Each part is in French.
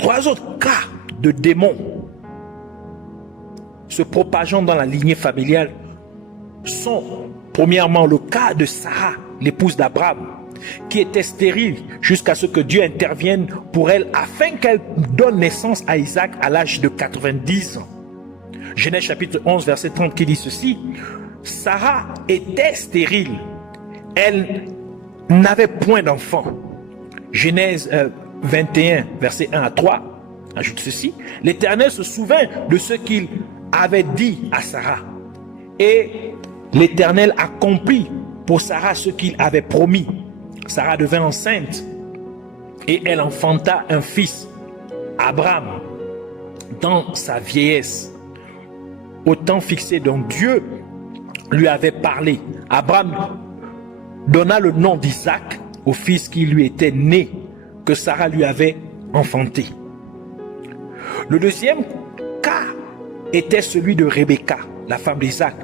3 autres cas de démons se propageant dans la lignée familiale sont, premièrement, le cas de Sarah, l'épouse d'Abraham, qui était stérile jusqu'à ce que Dieu intervienne pour elle afin qu'elle donne naissance à Isaac à l'âge de 90 ans. Genèse chapitre 11, verset 30 qui dit ceci: Sarah était stérile, elle n'avait point d'enfant. Genèse 21, verset 1 à 3, ajoute ceci: l'Éternel se souvint de ce qu'il avait dit à Sarah, et l'Éternel accomplit pour Sarah ce qu'il avait promis. Sarah devint enceinte et elle enfanta un fils, Abraham, dans sa vieillesse, au temps fixé dont Dieu lui avait parlé. Abraham donna le nom d'Isaac au fils qui lui était né, que Sarah lui avait enfanté. Le deuxième cas était celui de Rebecca, la femme d'Isaac,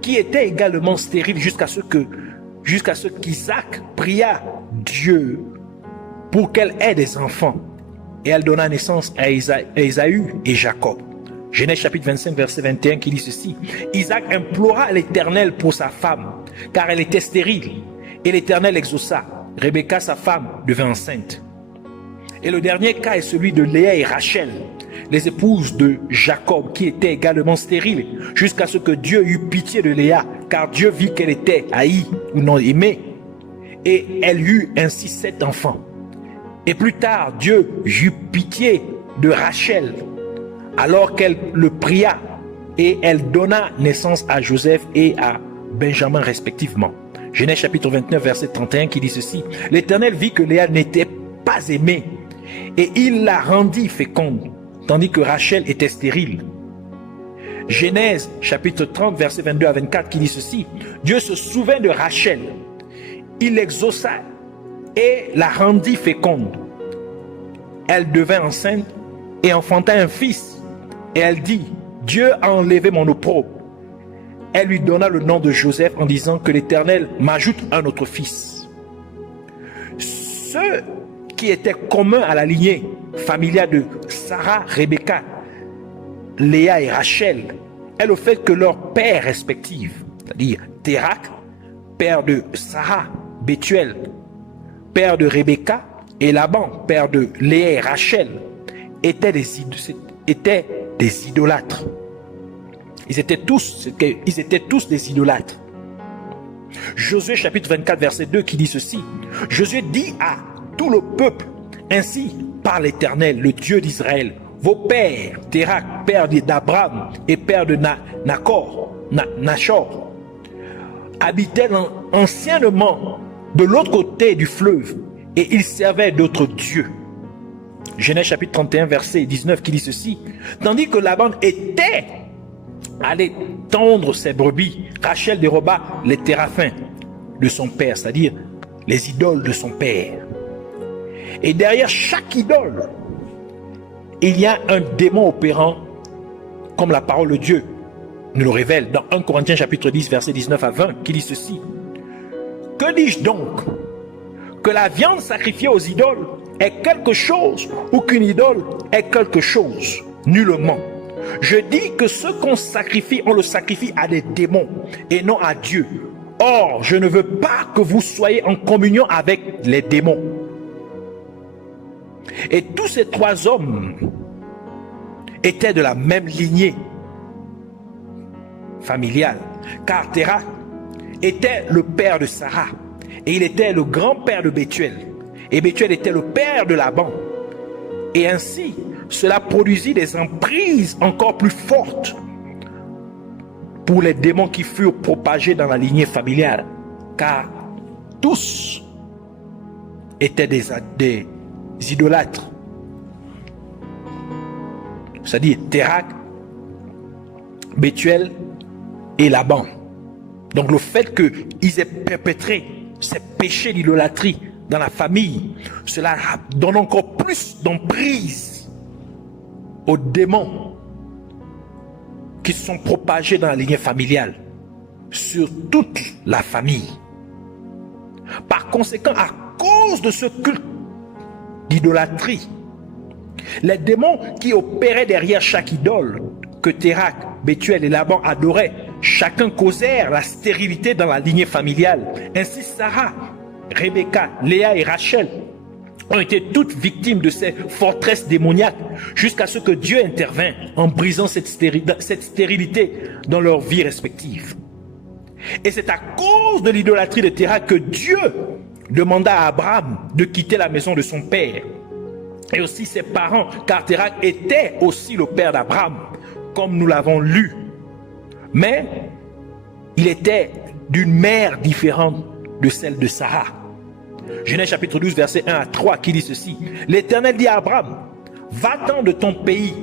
qui était également stérile jusqu'à ce qu'Isaac pria Dieu pour qu'elle ait des enfants. Et elle donna naissance à Ésaü et Jacob. Genèse chapitre 25, verset 21 qui dit ceci: Isaac implora l'Éternel pour sa femme, car elle était stérile. Et l'Éternel exauça. Rebecca, sa femme, devint enceinte. Et le dernier cas est celui de Léa et Rachel, les épouses de Jacob, qui étaient également stériles, jusqu'à ce que Dieu eut pitié de Léa, car Dieu vit qu'elle était haïe ou non aimée. Et elle eut ainsi 7 enfants. Et plus tard, Dieu eut pitié de Rachel, alors qu'elle le pria, et elle donna naissance à Joseph et à Benjamin respectivement. Genèse chapitre 29, verset 31 qui dit ceci: l'Éternel vit que Léa n'était pas aimée, et il la rendit féconde, tandis que Rachel était stérile. Genèse chapitre 30, verset 22 à 24 qui dit ceci: Dieu se souvint de Rachel, il l'exauça et la rendit féconde. Elle devint enceinte et enfanta un fils. Et elle dit: Dieu a enlevé mon opprobre. Elle lui donna le nom de Joseph en disant que l'Éternel m'ajoute un autre fils. Ce qui était commun à la lignée familiale de Sarah, Rebecca, Léa et Rachel est le fait que leurs pères respectifs, c'est-à-dire Térak, père de Sarah, Bethuel, père de Rebecca, et Laban, père de Léa et Rachel, étaient des idolâtres. Ils étaient tous des idolâtres. Josué chapitre 24 verset 2 qui dit ceci: Josué dit à tout le peuple: ainsi par l'Éternel, le Dieu d'Israël, vos pères, Térak, père d'Abraham et père de Nachor, habitaient anciennement de l'autre côté du fleuve, et ils servaient d'autres dieux. Genèse chapitre 31 verset 19 qui dit ceci: tandis que Laban était allé tondre ses brebis, Rachel déroba les téraphins de son père, c'est-à-dire les idoles de son père. Et derrière chaque idole, il y a un démon opérant, comme la parole de Dieu nous le révèle dans 1 Corinthiens chapitre 10 verset 19 à 20 qui dit ceci: que dis-je donc? Que la viande sacrifiée aux idoles est quelque chose ou qu'une idole est quelque chose? Nullement. Je dis que ce qu'on sacrifie, on le sacrifie à des démons et non à Dieu. Or, je ne veux pas que vous soyez en communion avec les démons. Et tous ces 3 hommes étaient de la même lignée familiale, car Téra était le père de Sarah et il était le grand-père de Bethuel, et Bethuel était le père de Laban. Et ainsi, cela produisit des emprises encore plus fortes pour les démons qui furent propagés dans la lignée familiale, car tous étaient des idolâtres, c'est-à-dire Térak, Bethuel et Laban. Donc le fait qu'ils aient perpétré ces péchés d'idolâtrie dans la famille, cela donne encore plus d'emprise aux démons qui se sont propagés dans la lignée familiale sur toute la famille. Par conséquent, à cause de ce culte d'idolâtrie, Les démons qui opéraient derrière chaque idole que Térak, Bethuel et Laban adoraient, chacun causèrent la stérilité dans la lignée familiale. Ainsi Sarah, Rebecca, Léa et Rachel ont été toutes victimes de ces forteresses démoniaques jusqu'à ce que Dieu intervint en brisant cette stérilité dans leurs vies respectives. Et c'est à cause de l'idolâtrie de Térak que Dieu demanda à Abraham de quitter la maison de son père et aussi ses parents, car Térak était aussi le père d'Abraham, comme nous l'avons lu. Mais il était d'une mère différente de celle de Sarah. Genèse chapitre 12, verset 1 à 3, qui dit ceci. L'Éternel dit à Abraham, va-t'en de ton pays,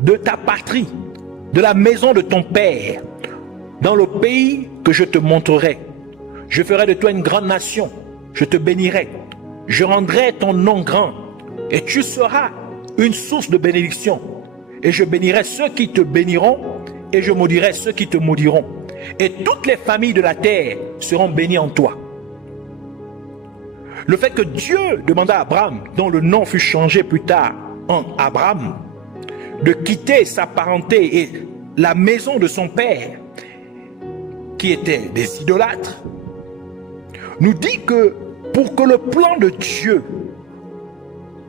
de ta patrie, de la maison de ton père, dans le pays que je te montrerai. Je ferai de toi une grande nation, je te bénirai, je rendrai ton nom grand, et tu seras une source de bénédiction. Et je bénirai ceux qui te béniront, et je maudirai ceux qui te maudiront. Et toutes les familles de la terre seront bénies en toi. Le fait que Dieu demanda à Abraham, dont le nom fut changé plus tard en Abraham, de quitter sa parenté et la maison de son père, qui étaient des idolâtres, nous dit que pour que le plan de Dieu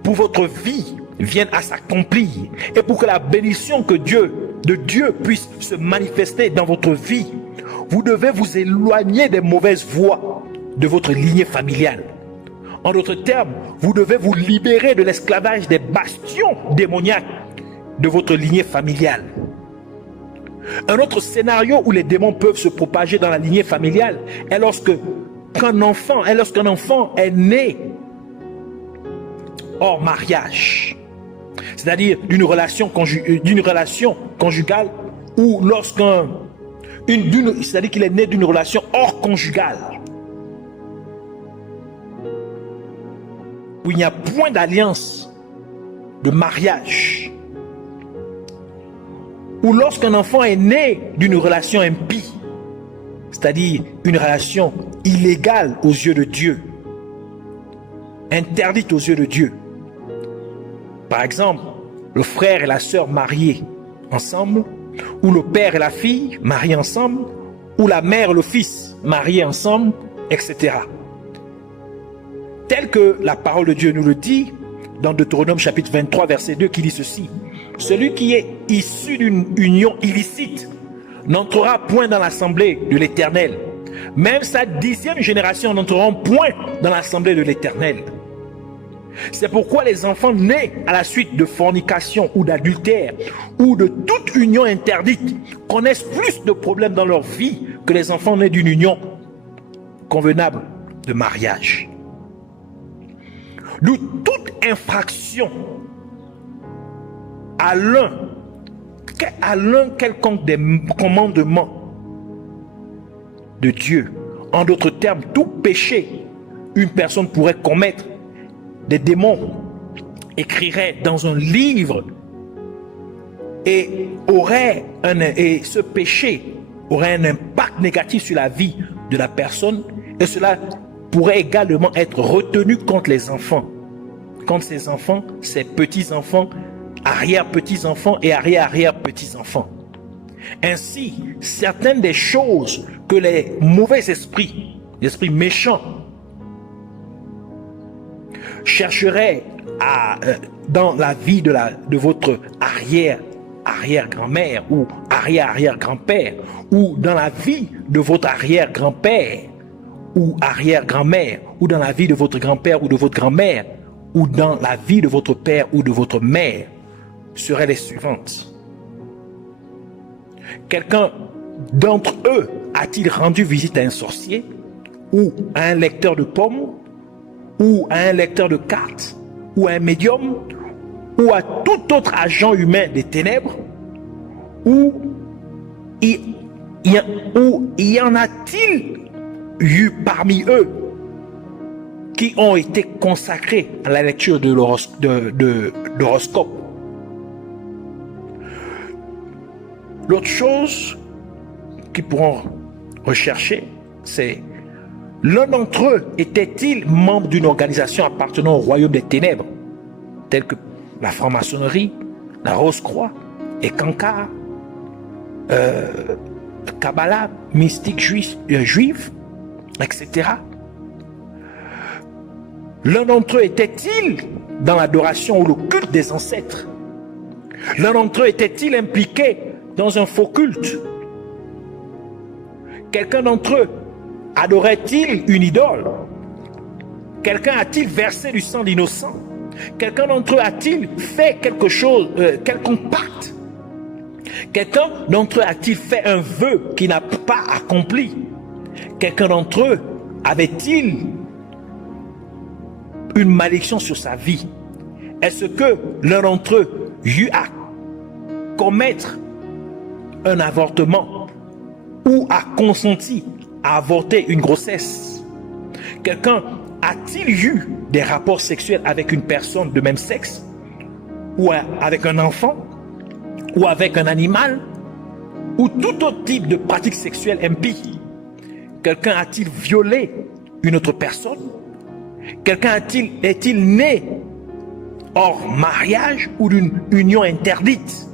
pour votre vie vienne à s'accomplir et pour que la bénédiction de Dieu puisse se manifester dans votre vie, vous devez vous éloigner des mauvaises voies de votre lignée familiale. En d'autres termes, vous devez vous libérer de l'esclavage des bastions démoniaques de votre lignée familiale. Un autre scénario où les démons peuvent se propager dans la lignée familiale est lorsqu'un enfant est né hors mariage, c'est-à-dire d'une relation conjugale, ou c'est-à-dire qu'il est né d'une relation hors conjugale, où il n'y a point d'alliance de mariage, ou lorsqu'un enfant est né d'une relation impie, c'est-à-dire une relation illégale aux yeux de Dieu, interdite aux yeux de Dieu. Par exemple, le frère et la sœur mariés ensemble, ou le père et la fille mariés ensemble, ou la mère et le fils mariés ensemble, etc. Tel que la parole de Dieu nous le dit dans Deutéronome chapitre 23 verset 2, qui dit ceci: celui qui est issu d'une union illicite n'entrera point dans l'assemblée de l'Éternel. Même sa 10e génération n'entreront point dans l'assemblée de l'Éternel. C'est pourquoi les enfants nés à la suite de fornication ou d'adultère ou de toute union interdite connaissent plus de problèmes dans leur vie que les enfants nés d'une union convenable de mariage. D'où toute infraction à l'un quelconque des commandements de Dieu. En d'autres termes, tout péché une personne pourrait commettre, des démons écriraient dans un livre et ce péché aurait un impact négatif sur la vie de la personne, et cela pourrait également être retenu contre les enfants, contre ses enfants, ses petits-enfants, arrière-petits-enfants et arrière-arrière-petits-enfants. Ainsi, certaines des choses que les mauvais esprits, les esprits méchants, chercheraient dans la vie de votre arrière-grand-mère ou arrière-arrière-grand-père, ou dans la vie de votre arrière-grand-père ou arrière-grand-mère, ou dans la vie de votre grand-père ou de votre grand-mère, ou dans la vie de votre père ou de votre mère, seraient les suivantes. Quelqu'un d'entre eux a-t-il rendu visite à un sorcier, ou à un lecteur de pommes, ou à un lecteur de cartes, ou à un médium, ou à tout autre agent humain des ténèbres, ou y en a-t-il eu parmi eux qui ont été consacrés à la lecture de l'horoscope? L'autre chose qu'ils pourront rechercher, c'est: l'un d'entre eux était-il membre d'une organisation appartenant au royaume des ténèbres, tel que la franc-maçonnerie, la Rose-Croix, et Kankar, Kabbalah, mystique juif, etc. L'un d'entre eux était-il dans l'adoration ou le culte des ancêtres? L'un d'entre eux était-il impliqué dans un faux culte? Quelqu'un d'entre eux adorait-il une idole? Quelqu'un a-t-il versé du sang d'innocent? Quelqu'un d'entre eux a-t-il fait quelque chose, quelconque pacte? Quelqu'un d'entre eux a-t-il fait un vœu qui n'a pas accompli? Quelqu'un d'entre eux avait-il une malédiction sur sa vie? Est-ce que l'un d'entre eux eut à commettre un avortement ou a consenti à avorter une grossesse? Quelqu'un a-t-il eu des rapports sexuels avec une personne de même sexe, ou avec un enfant, ou avec un animal, ou tout autre type de pratique sexuelle impie? Quelqu'un a-t-il violé une autre personne? Quelqu'un est-il né hors mariage ou d'une union interdite?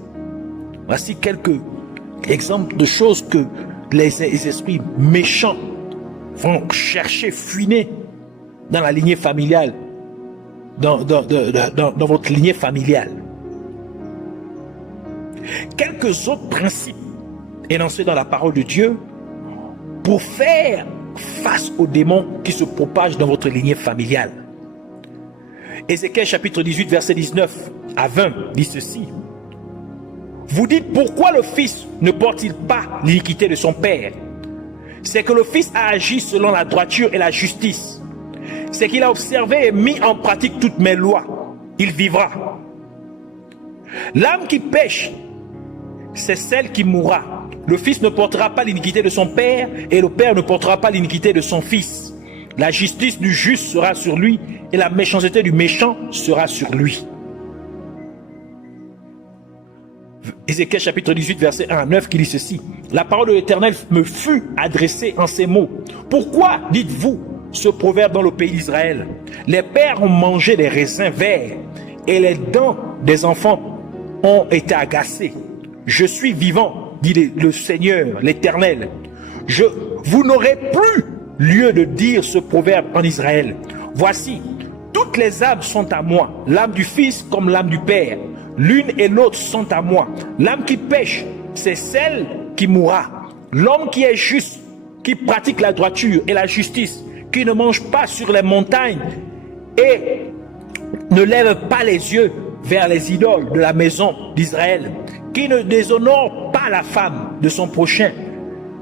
Voici quelques exemples de choses que les esprits méchants vont chercher, fouiner dans la lignée familiale, dans votre lignée familiale. Quelques autres principes énoncés dans la parole de Dieu pour faire face aux démons qui se propagent dans votre lignée familiale. Ézéchiel chapitre 18 verset 19 à 20 dit ceci: vous dites, pourquoi le fils ne porte-t-il pas l'iniquité de son père? C'est que le fils a agi selon la droiture et la justice. C'est qu'il a observé et mis en pratique toutes mes lois. Il vivra. L'âme qui pêche, c'est celle qui mourra. Le fils ne portera pas l'iniquité de son père et le père ne portera pas l'iniquité de son fils. La justice du juste sera sur lui et la méchanceté du méchant sera sur lui. Ézéchiel chapitre 18 verset 1 à 9 qui dit ceci: la parole de l'Éternel me fut adressée en ces mots. Pourquoi dites-vous ce proverbe dans le pays d'Israël? Les pères ont mangé des raisins verts et les dents des enfants ont été agacées. Je suis vivant, dit le Seigneur, l'Éternel. Vous n'aurez plus lieu de dire ce proverbe en Israël. Voici, toutes les âmes sont à moi, l'âme du Fils comme l'âme du Père. L'une et l'autre sont à moi. L'âme qui pêche, c'est celle qui mourra. L'homme qui est juste, qui pratique la droiture et la justice, qui ne mange pas sur les montagnes et ne lève pas les yeux vers les idoles de la maison d'Israël, qui ne déshonore pas la femme de son prochain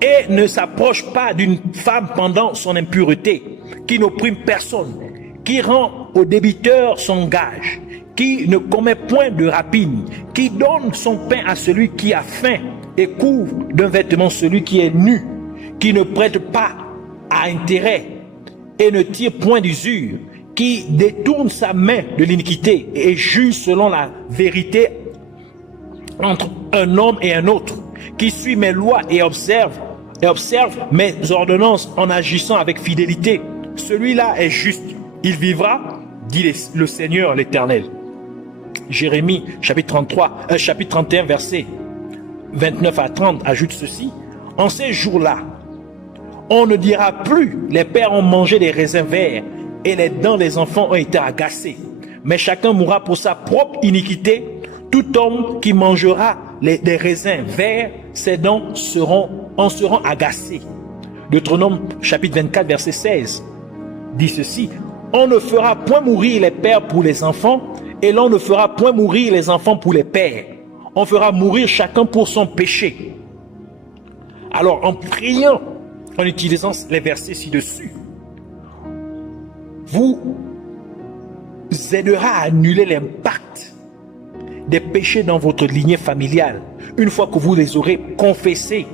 et ne s'approche pas d'une femme pendant son impureté, qui n'opprime personne, qui rend au débiteur son gage, qui ne commet point de rapine, qui donne son pain à celui qui a faim et couvre d'un vêtement celui qui est nu, qui ne prête pas à intérêt et ne tire point d'usure, qui détourne sa main de l'iniquité et juge selon la vérité entre un homme et un autre, qui suit mes lois et observe mes ordonnances en agissant avec fidélité. Celui-là est juste, il vivra, dit le Seigneur l'Éternel. Jérémie chapitre 31 verset 29 à 30 ajoute ceci: en ces jours-là, on ne dira plus les pères ont mangé des raisins verts et les dents des enfants ont été agacées, mais chacun mourra pour sa propre iniquité. Tout homme qui mangera des raisins verts, ses dents en seront agacées. Deutéronome chapitre 24 verset 16 dit ceci: on ne fera point mourir les pères pour les enfants, et l'on ne fera point mourir les enfants pour les pères. On fera mourir chacun pour son péché. Alors, en priant, en utilisant les versets ci-dessus, vous aidera à annuler l'impact des péchés dans votre lignée familiale, une fois que vous les aurez confessés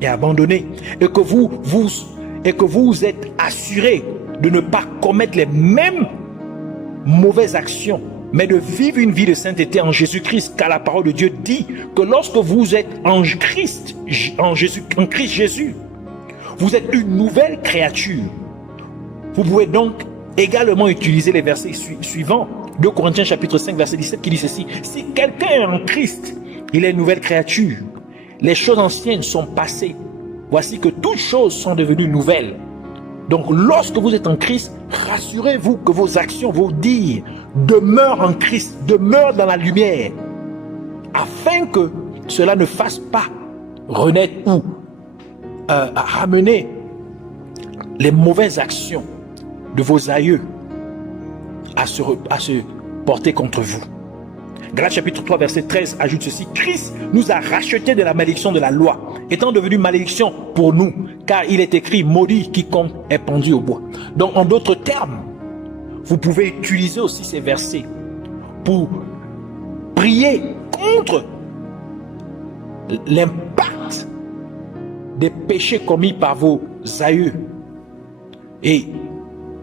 et abandonnés, et que vous êtes assuré de ne pas commettre les mêmes mauvaises actions, mais de vivre une vie de sainteté en Jésus-Christ, car la parole de Dieu dit que lorsque vous êtes en Christ Jésus, vous êtes une nouvelle créature. Vous pouvez donc également utiliser les versets suivants 2 Corinthiens chapitre 5 verset 17 qui dit ceci: si quelqu'un est en Christ, il est une nouvelle créature. Les choses anciennes sont passées. Voici que toutes choses sont devenues nouvelles. Donc lorsque vous êtes en Christ, rassurez-vous que vos actions, vos dires demeurent en Christ, demeurent dans la lumière, afin que cela ne fasse pas renaître ou ramener les mauvaises actions de vos aïeux à se porter contre vous. Galates chapitre 3 verset 13 ajoute ceci: Christ nous a rachetés de la malédiction de la loi, étant devenu malédiction pour nous, car il est écrit: maudit quiconque est pendu au bois. Donc en d'autres termes, vous pouvez utiliser aussi ces versets pour prier contre l'impact des péchés commis par vos aïeux et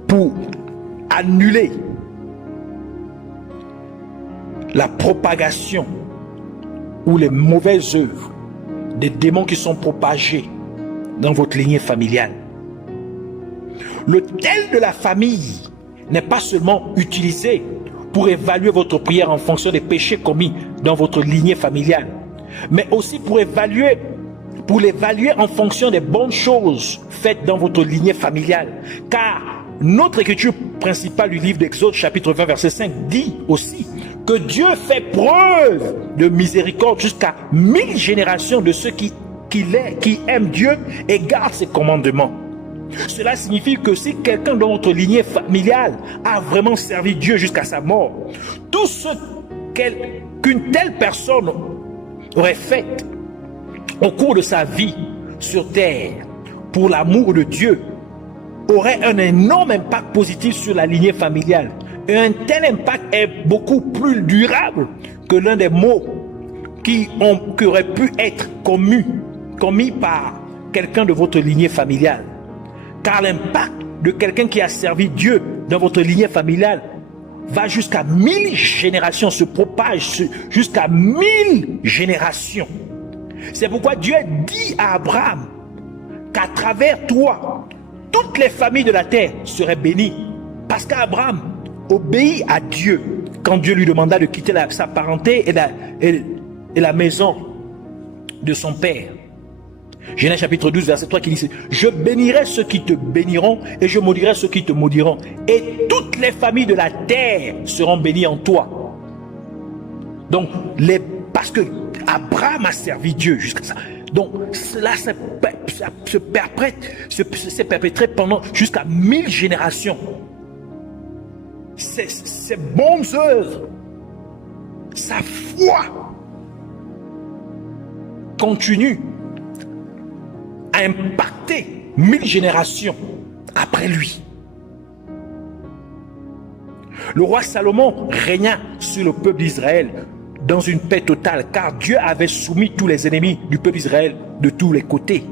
pour annuler la propagation ou les mauvaises œuvres des démons qui sont propagés dans votre lignée familiale. Le tel de la famille n'est pas seulement utilisé pour évaluer votre prière en fonction des péchés commis dans votre lignée familiale, mais aussi pour l'évaluer en fonction des bonnes choses faites dans votre lignée familiale. Car notre écriture principale du livre d'Exode chapitre 20 verset 5 dit aussi que Dieu fait preuve de miséricorde jusqu'à 1000 générations de ceux qui aiment Dieu et gardent ses commandements. Cela signifie que si quelqu'un dans votre lignée familiale a vraiment servi Dieu jusqu'à sa mort, tout ce qu'une telle personne aurait fait au cours de sa vie sur terre pour l'amour de Dieu aurait un énorme impact positif sur la lignée familiale. Et un tel impact est beaucoup plus durable que l'un des mots qui auraient pu être commis par quelqu'un de votre lignée familiale. Car l'impact de quelqu'un qui a servi Dieu dans votre lignée familiale va jusqu'à 1000 générations, se propage jusqu'à 1000 générations. C'est pourquoi Dieu dit à Abraham qu'à travers toi, toutes les familles de la terre seraient bénies. Parce qu'Abraham obéit à Dieu quand Dieu lui demanda de quitter sa parenté et la maison de son père. Genèse chapitre 12 verset 3 qui dit: je bénirai ceux qui te béniront et je maudirai ceux qui te maudiront, et toutes les familles de la terre seront bénies en toi. Donc parce que Abraham a servi Dieu jusqu'à ça. Donc cela s'est perpétré pendant jusqu'à 1000 générations. Ces bonnes œuvres, sa foi continue à impacter 1000 générations après lui. Le roi Salomon régna sur le peuple d'Israël dans une paix totale, car Dieu avait soumis tous les ennemis du peuple d'Israël de tous les côtés.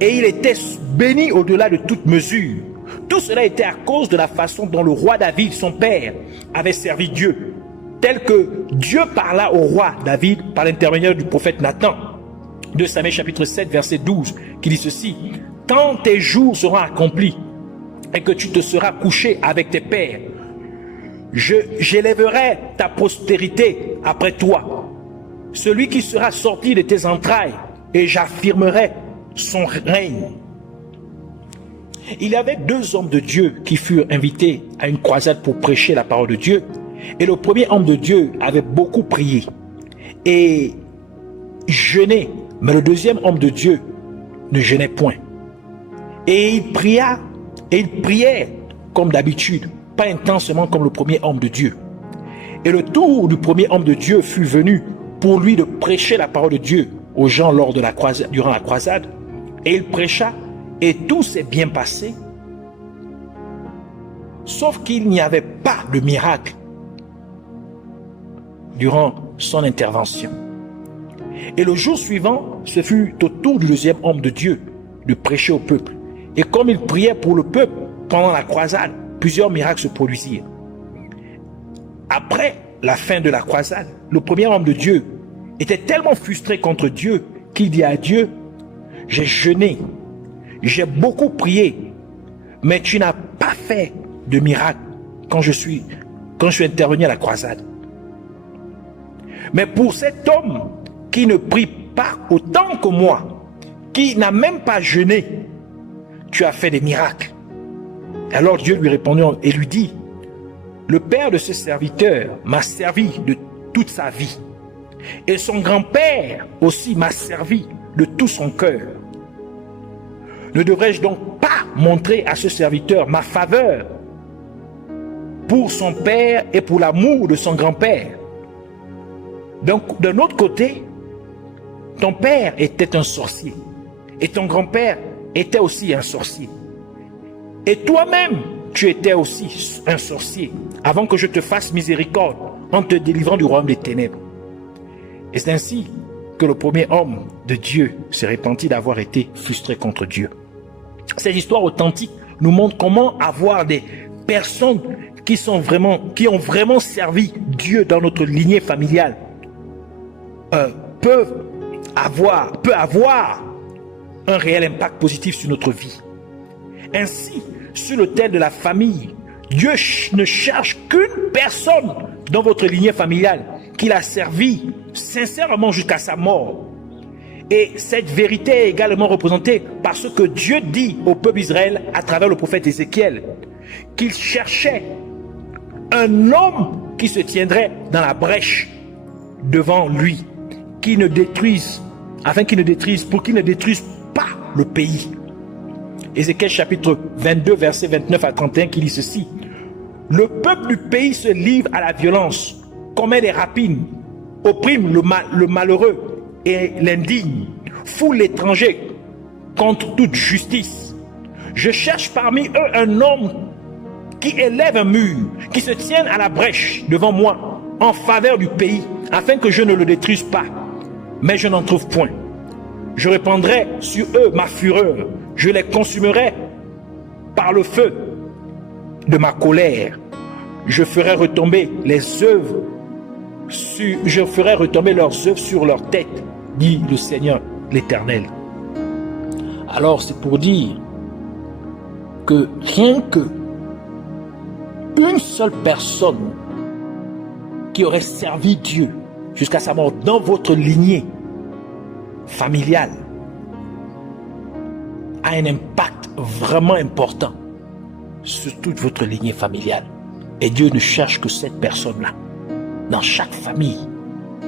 Et il était béni au-delà de toute mesure. Tout cela était à cause de la façon dont le roi David, son père, avait servi Dieu, tel que Dieu parla au roi David par l'intermédiaire du prophète Nathan. 2 Samuel chapitre 7 verset 12 qui dit ceci: quand tes jours seront accomplis et que tu te seras couché avec tes pères, j'élèverai ta postérité après toi, celui qui sera sorti de tes entrailles, et j'affirmerai son règne. Il y avait 2 hommes de Dieu qui furent invités à une croisade pour prêcher la parole de Dieu. Et le premier homme de Dieu avait beaucoup prié et jeûné, mais le deuxième homme de Dieu ne jeûnait point. Et il priait comme d'habitude, pas intensément comme le premier homme de Dieu. Et le tour du premier homme de Dieu fut venu pour lui de prêcher la parole de Dieu aux gens durant la croisade. Et il prêcha, et tout s'est bien passé, sauf qu'il n'y avait pas de miracle durant son intervention. Et le jour suivant, ce fut au tour du deuxième homme de Dieu de prêcher au peuple. Et comme il priait pour le peuple pendant la croisade, plusieurs miracles se produisirent. Après la fin de la croisade, le premier homme de Dieu était tellement frustré contre Dieu qu'il dit à Dieu: j'ai jeûné, j'ai beaucoup prié, mais tu n'as pas fait de miracle quand quand je suis intervenu à la croisade. Mais pour cet homme qui ne prie pas autant que moi, qui n'a même pas jeûné, tu as fait des miracles. Alors Dieu lui répondit et lui dit, le père de ce serviteur m'a servi de toute sa vie. Et son grand-père aussi m'a servi de tout son cœur. Ne devrais-je donc pas montrer à ce serviteur ma faveur pour son père et pour l'amour de son grand-père? Donc, d'un autre côté, ton père était un sorcier et ton grand-père était aussi un sorcier. Et toi-même, tu étais aussi un sorcier avant que je te fasse miséricorde en te délivrant du royaume des ténèbres. Et c'est ainsi que le premier homme de Dieu se repentit d'avoir été frustré contre Dieu. Cette histoire authentique nous montre comment avoir des personnes qui ont vraiment servi Dieu dans notre lignée familiale peut avoir un réel impact positif sur notre vie. Ainsi, sur l'autel de la famille, Dieu ne cherche qu'une personne dans votre lignée familiale qu'il a servi sincèrement jusqu'à sa mort. Et cette vérité est également représentée par ce que Dieu dit au peuple d'Israël à travers le prophète Ézéchiel, qu'il cherchait un homme qui se tiendrait dans la brèche devant lui, pour qu'il ne détruise pas le pays. Ézéchiel chapitre 22, verset 29 à 31 qui dit ceci. Le peuple du pays se livre à la violence, commet des rapines, opprime le malheureux et l'indigne, foule l'étranger contre toute justice. Je cherche parmi eux un homme qui élève un mur, qui se tienne à la brèche devant moi en faveur du pays, afin que je ne le détruise pas. Mais je n'en trouve point. Je répandrai sur eux ma fureur, je les consumerai par le feu de ma colère. Je ferai retomber leurs œuvres sur leur tête, dit le Seigneur l'Éternel. Alors c'est pour dire que rien que une seule personne qui aurait servi Dieu jusqu'à sa mort dans votre lignée familiale a un impact vraiment important sur toute votre lignée familiale. Et Dieu ne cherche que cette personne-là. Dans chaque famille,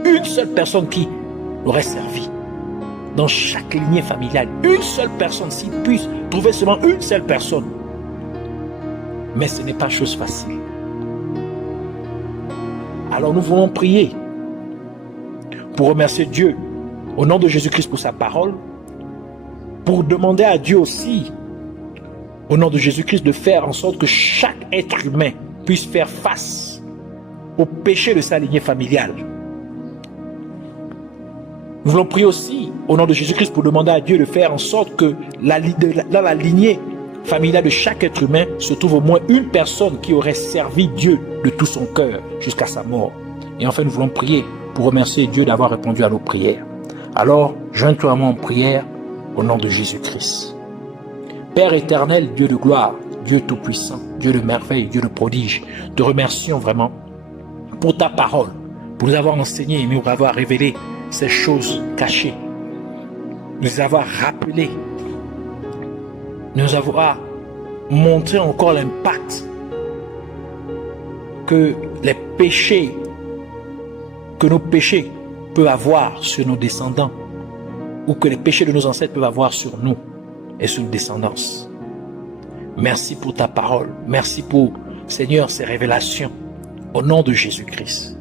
une seule personne qui l'aurait servi. Dans chaque lignée familiale, une seule personne, s'il puisse trouver seulement une seule personne. Mais ce n'est pas chose facile. Alors nous voulons prier pour remercier Dieu au nom de Jésus-Christ pour sa parole, pour demander à Dieu aussi, au nom de Jésus-Christ, de faire en sorte que chaque être humain puisse faire face au péché de sa lignée familiale. Nous voulons prier aussi, au nom de Jésus-Christ, pour demander à Dieu de faire en sorte que dans la lignée familiale de chaque être humain se trouve au moins une personne qui aurait servi Dieu de tout son cœur jusqu'à sa mort. Et enfin, nous voulons prier pour remercier Dieu d'avoir répondu à nos prières. Alors, joins-toi à moi en prière au nom de Jésus-Christ. Père éternel, Dieu de gloire, Dieu tout-puissant, Dieu de merveille, Dieu de prodige, te remercions vraiment pour ta parole, pour nous avoir enseigné et nous avoir révélé ces choses cachées, nous avoir rappelé, nous avoir montré encore l'impact que nos péchés peuvent avoir sur nos descendants, ou que les péchés de nos ancêtres peuvent avoir sur nous et sur nos descendances. Merci pour ta parole. Merci pour, Seigneur, ces révélations. Au nom de Jésus-Christ.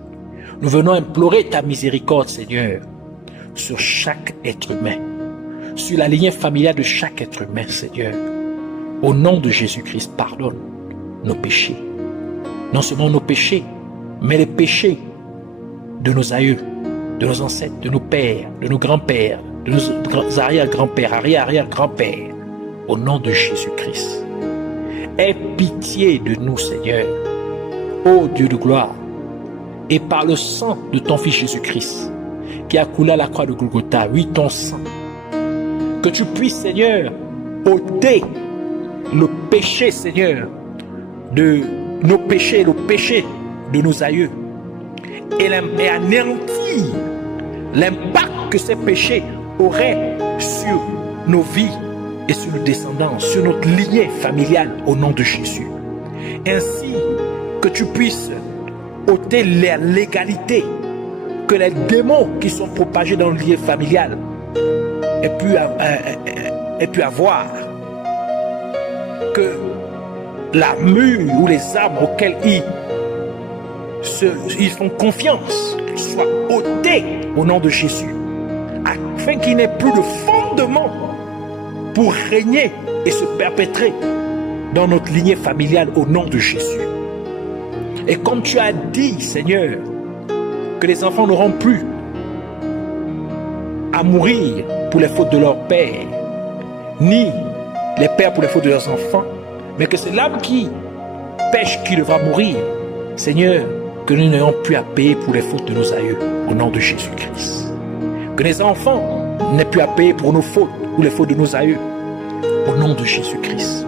Nous venons implorer ta miséricorde, Seigneur, sur chaque être humain, sur la lignée familiale de chaque être humain, Seigneur. Au nom de Jésus-Christ, pardonne nos péchés. Non seulement nos péchés, mais les péchés de nos aïeux, de nos ancêtres, de nos pères, de nos grands-pères, de nos arrière-grands-pères, arrière-arrière-grands-pères, au nom de Jésus-Christ. Aie pitié de nous, Seigneur, ô Dieu de gloire, et par le sang de ton Fils Jésus-Christ, qui a coulé à la croix de Golgotha, oui, ton sang, que tu puisses, Seigneur, ôter le péché, Seigneur, de nos péchés, le péché de nos aïeux et anéantir l'impact que ces péchés auraient sur nos vies et sur nos descendants, sur notre lignée familiale au nom de Jésus. Ainsi que tu puisses ôter la légalité que les démons qui sont propagés dans le lignée familial aient pu avoir, que l'armure ou les armes auxquelles ils font confiance soient ôtées au nom de Jésus, afin qu'il n'ait plus de fondement pour régner et se perpétrer dans notre lignée familiale au nom de Jésus. Et comme tu as dit, Seigneur, que les enfants n'auront plus à mourir pour les fautes de leur père, ni les pères pour les fautes de leurs enfants, mais que c'est l'âme qui pêche qui devra mourir. Seigneur, que nous n'ayons plus à payer pour les fautes de nos aïeux, au nom de Jésus-Christ. Que les enfants n'aient plus à payer pour nos fautes ou les fautes de nos aïeux, au nom de Jésus-Christ.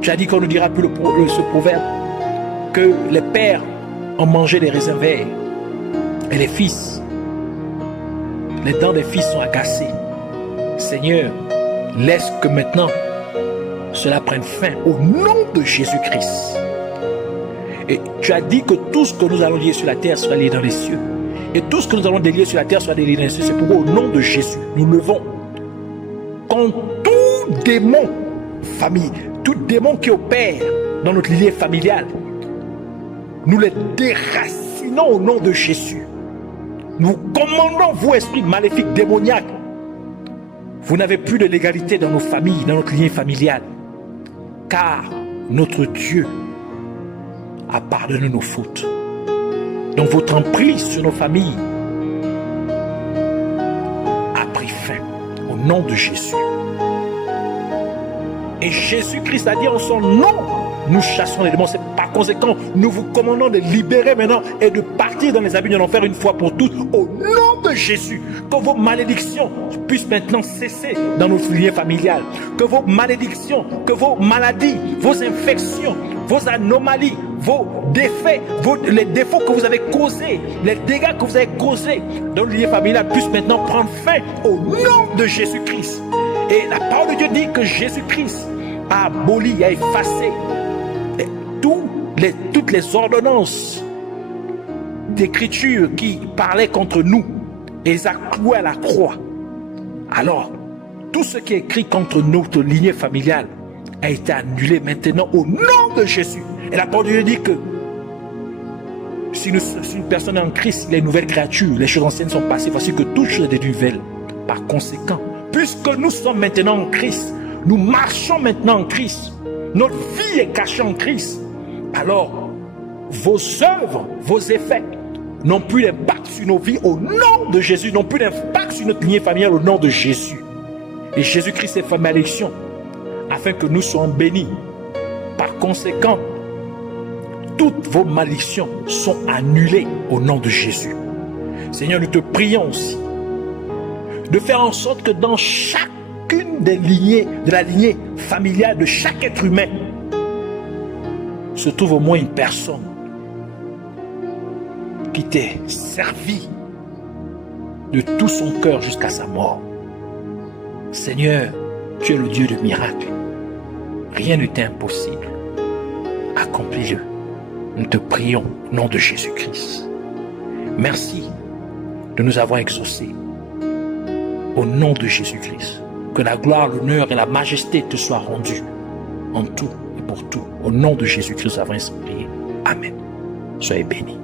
Tu as dit qu'on ne dira plus ce proverbe, que les pères ont mangé les raisins verts et les fils, les dents des fils sont agacées. Seigneur, laisse que maintenant cela prenne fin au nom de Jésus-Christ. Et tu as dit que tout ce que nous allons lier sur la terre sera lié dans les cieux. Et tout ce que nous allons délier sur la terre sera délié dans les cieux. C'est pourquoi au nom de Jésus, nous levons contre tout démon, famille, tout démon qui opère dans notre lignée familiale. Nous les déracinons au nom de Jésus. Nous commandons, vous, esprits maléfiques, démoniaques. Vous n'avez plus de légalité dans nos familles, dans notre lignée familiale. Car notre Dieu a pardonné nos fautes. Donc votre emprise sur nos familles a pris fin au nom de Jésus. Et Jésus-Christ a dit en son nom, nous chassons les démons. C'est par conséquent, nous vous commandons de libérer maintenant et de partir dans les abîmes de l'enfer une fois pour toutes au nom de Jésus. Que vos malédictions puissent maintenant cesser dans notre lien familial. Que vos malédictions, que vos maladies, vos infections, vos anomalies, vos défaits, les défauts que vous avez causés, les dégâts que vous avez causés dans le lien familial puissent maintenant prendre fin au nom de Jésus-Christ. Et la parole de Dieu dit que Jésus-Christ a aboli, a effacé toutes les ordonnances d'écriture qui parlaient contre nous et les a cloués à la croix. Alors, tout ce qui est écrit contre notre lignée familiale a été annulé maintenant au nom de Jésus. Et la parole de Dieu dit que si une personne est en Christ, il est une nouvelle créature. Les choses anciennes sont passées, voici que toutes choses sont nouvelles. Par conséquent, puisque nous sommes maintenant en Christ, nous marchons maintenant en Christ, notre vie est cachée en Christ, alors vos œuvres, vos effets n'ont plus d'impact sur nos vies au nom de Jésus, n'ont plus d'impact sur notre lignée familiale au nom de Jésus. Et Jésus-Christ est fait malédiction afin que nous soyons bénis. Par conséquent, toutes vos malédictions sont annulées au nom de Jésus. Seigneur, nous te prions aussi de faire en sorte que dans chacune des lignées, de la lignée familiale de chaque être humain, se trouve au moins une personne qui t'ait servi de tout son cœur jusqu'à sa mort. Seigneur, tu es le Dieu de miracles. Rien ne t'est impossible. Accomplis-le. Nous te prions au nom de Jésus-Christ. Merci de nous avoir exaucés. Au nom de Jésus-Christ. Que la gloire, l'honneur et la majesté te soient rendues en tout et pour tout. Au nom de Jésus-Christ, nous avons prié. Amen. Soyez bénis.